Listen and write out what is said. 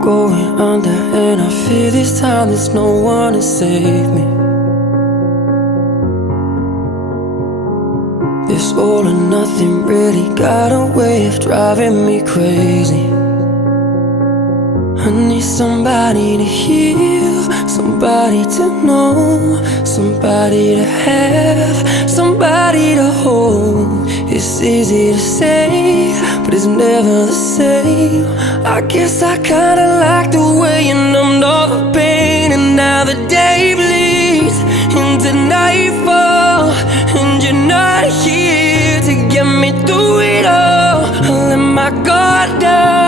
going under, and I fear this time there's no one to save me. This all or nothing really got a way of driving me crazy. I need somebody to heal, somebody to know, somebody to have, somebody to hold. It's easy to say, but it's never the same. I guess I kinda like the way you numbed all the pain, and now the day bleeds into nightfall, and you're not here to get me through it all. I let my guard down,